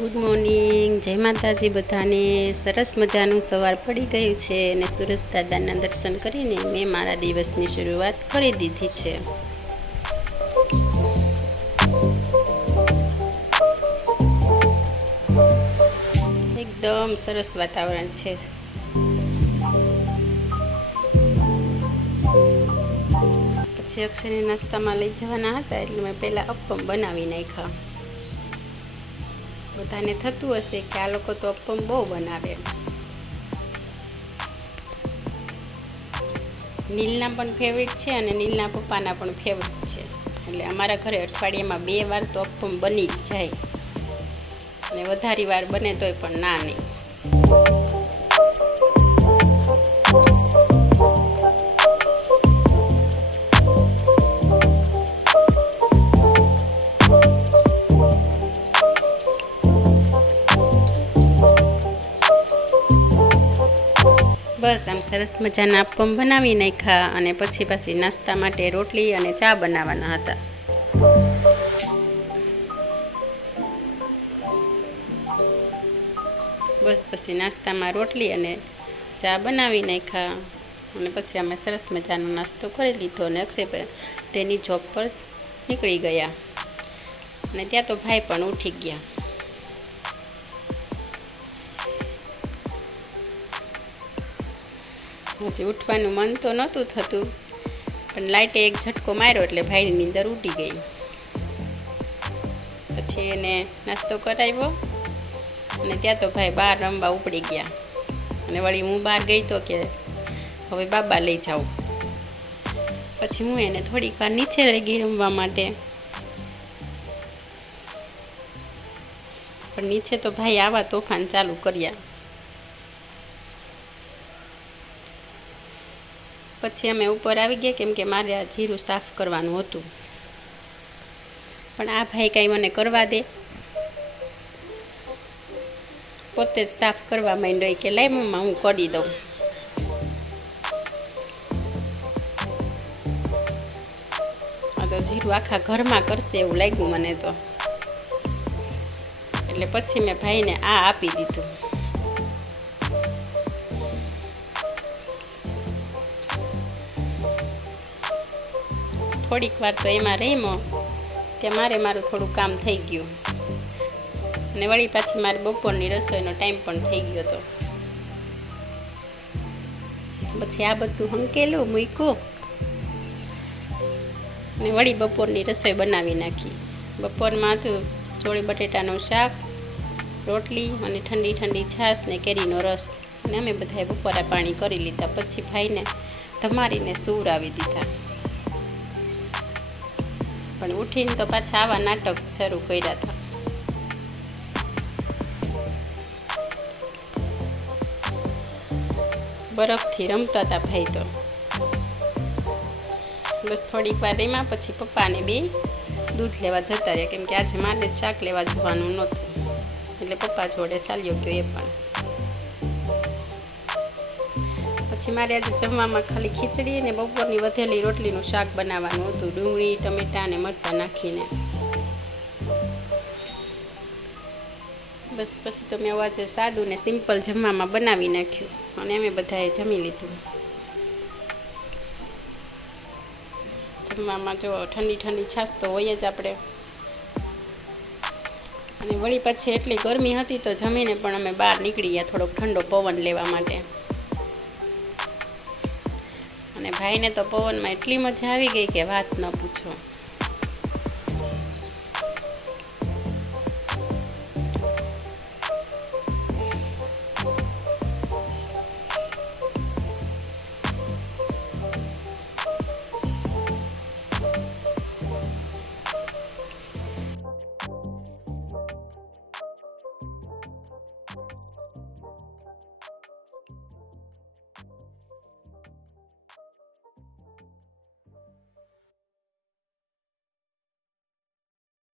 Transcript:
Good morning, જય માતાજી બધાને। સરસ મજાનું સવાર પડી ગયું છે અને સૂરજ દાદાના દર્શન કરીને મેં મારા દિવસની શરૂઆત કરી દીધી છે। એકદમ સરસ વાતાવરણ છે। પછી અક્ષયને નાસ્તામાં લઈ જવાના હતા એટલે મેં પહેલાં અપ્પમ બનાવી નાખ્યા। બધાને થતું હશે કે આ લોકો તો અપ્પમ બહુ બનાવે। નીલના પણ ફેવરિટ છે અને નીલના પપ્પાના પણ ફેવરિટ છે, એટલે અમારા ઘરે અઠવાડિયામાં 2 વાર તો અપ્પમ બની જ જાય અને વધારે વાર બને તોય પણ ના નહીં। બસ આમ સરસ મજાના અપ્પમ બનાવી નાખ્યા અને પછી નાસ્તા માટે રોટલી અને ચા બનાવવાના હતા। બસ પછી નાસ્તામાં રોટલી અને ચા બનાવી નાખ્યા અને પછી અમે સરસ મજાનો નાસ્તો કરી લીધો અને અક્ષય તેની જોબ પર નીકળી ગયા અને ત્યાં તો ભાઈ પણ ઉઠી ગયા। હજી ઉઠવાનું મન તો નહોતું થતું, પણ લાઇટે એક ઝટકો માર્યો એટલે ભાઈની નીંદર ઉડી ગઈ। પછી એને નાસ્તો કરાવ્યો અને ત્યાં તો ભાઈ બહાર રમવા ઉપડી ગયા અને વળી હું બહાર ગઈ તો કે હવે બાબા લઈ જાઉં। પછી હું એને થોડીક વાર નીચે લઈ ગઈ રમવા માટે, પણ નીચે તો ભાઈ આવા તોફાન ચાલુ કર્યા। પછી અમે ઉપર આવી ગયા કેમ કે મારે આ જીરું સાફ કરવાનું હતું, પણ આ ભાઈ કાંઈ મને કરવા દે, પોતે જ સાફ કરવા માંડ્યો કે લાય મમ્મા હું કરી દઉં। આ તો જીરું આખા ઘરમાં કરશે એવું લાગ્યું મને તો, એટલે પછી મેં ભાઈને આ આપી દીધું। થોડીક વાર તો એમાં રહીમો ત્યાં મારું થોડું કામ થઈ ગયું અને વળી પાછી મારે બપોરની રસોઈનો ટાઈમ પણ થઈ ગયો હતો। પછી આ બધું હંકેલું મૂક્યું અને વળી બપોરની રસોઈ બનાવી નાખી। બપોરમાં હતું ચોળી બટેટાનું શાક, રોટલી અને ઠંડી ઠંડી છાશ ને કેરીનો રસ, અને અમે બધાએ બપોરા પાણી કરી લીધા। પછી ભાઈને ધમારીને સૂવડાવી દીધા, પણ ઉઠીને તો પાછા આવા નાટક શરૂ કર્યા હતા। બરફથી રમતા હતા ભાઈ તો। બસ થોડીક વાર રમ્યા પછી પપ્પાને બે દૂધ લેવા જતા રહ્યા કેમ કે આજે મારે જ શાક લેવા જવાનું નહોતું, એટલે પપ્પા જોડે ચાલ્યો ગયો એ પણ। પછી મારે આજે જમવામાં ખાલી ખીચડી અને બપોરની વધેલી રોટલીનું શાક બનાવવાનું હતું, ડુંગળી ટમેટાં અને મરચાં નાખીને। બસ પછી તો મેં આજે સાદું ને સિમ્પલ જમવામાં બનાવી નાખ્યું અને અમે બધાએ જમી લીધું। જમવામાં જો ઠંડી ઠંડી છાશ તો હોય જ આપણે, અને વળી પછી એટલી ગરમી હતી તો જમીને પણ અમે બહાર નીકળી ગયા થોડોક ઠંડો પવન લેવા માટે, અને ભાઈને તો પવનમાં એટલી મજા આવી ગઈ કે વાત ન પૂછો।